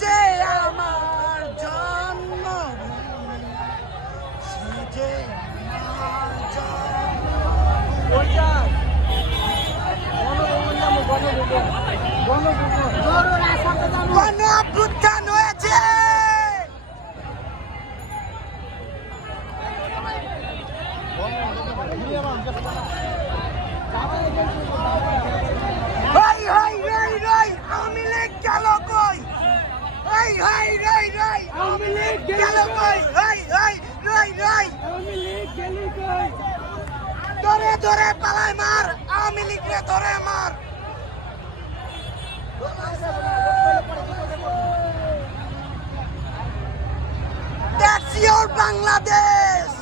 যে আমার জন্ম সে যে আমার হয়েছে Thank you. ধরে পালাই মার আওয়ামী লীগ ধরে মার That's your Bangladesh!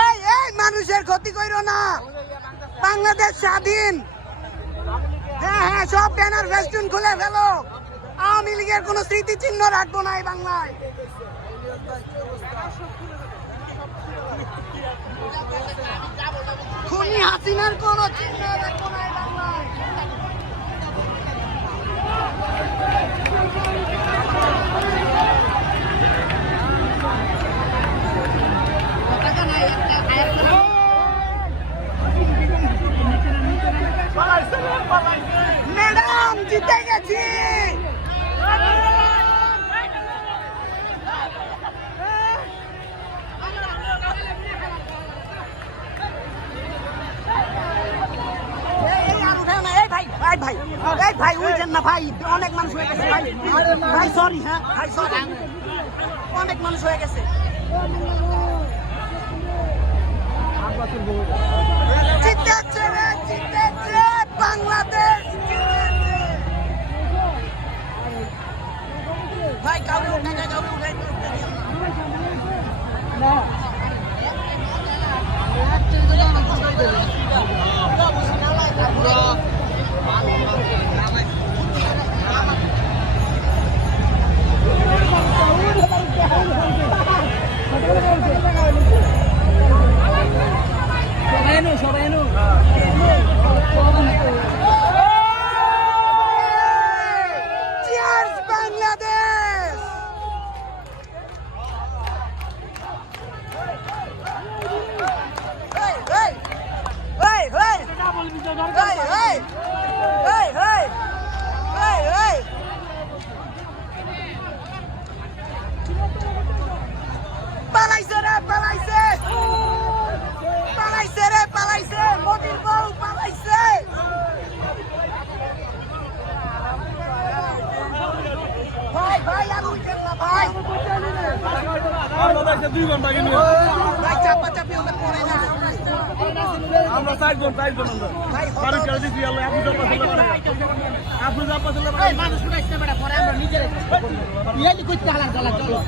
এই এই মানুষের ক্ষতি কইরো না বাংলাদেশ স্বাধীন। হ্যাঁ হ্যাঁ সব ব্যানার ফেস্টুন খুলে ফেলো। আওয়ামী লীগের কোনো স্মৃতিচিহ্ন রাখব না এই বাংলায়। খুনি হাসিনার কোনো চিহ্ন রাখব না এই বাংলায় ম্যাডাম জিতে গেছি এই, এই, আর উঠেও না। এই ভাই, এই ভাই, উঠেন না ভাই, অনেক মানুষ হয়ে গেছে ভাই। ভাই, sorry, হ্যাঁ, ভাই, সরি অনেক মানুষ হয়ে গেছে। জিতেছে বাংলাদেশ ভাই কাউকে উঠে যায় কাউকে উঠে Cheers, পালাইছে রে পালাইছে। পালাইছে রে পালাইছে। মোদির বউ পালাইছে। ভাই ভাই আর উঠেন না ভাই দুই ঘণ্টা আমরা চার ঘণ্টা চার ঘণ্টা ভাই বাড়ি দিচ্ছি আল্লাহ আপনি চাপা চলে পারে আপনি চাপা চলে মানুষ উঠাইছে বেটা পরে আমরা নিজের ইয়ে করতে হালার গলা চলো।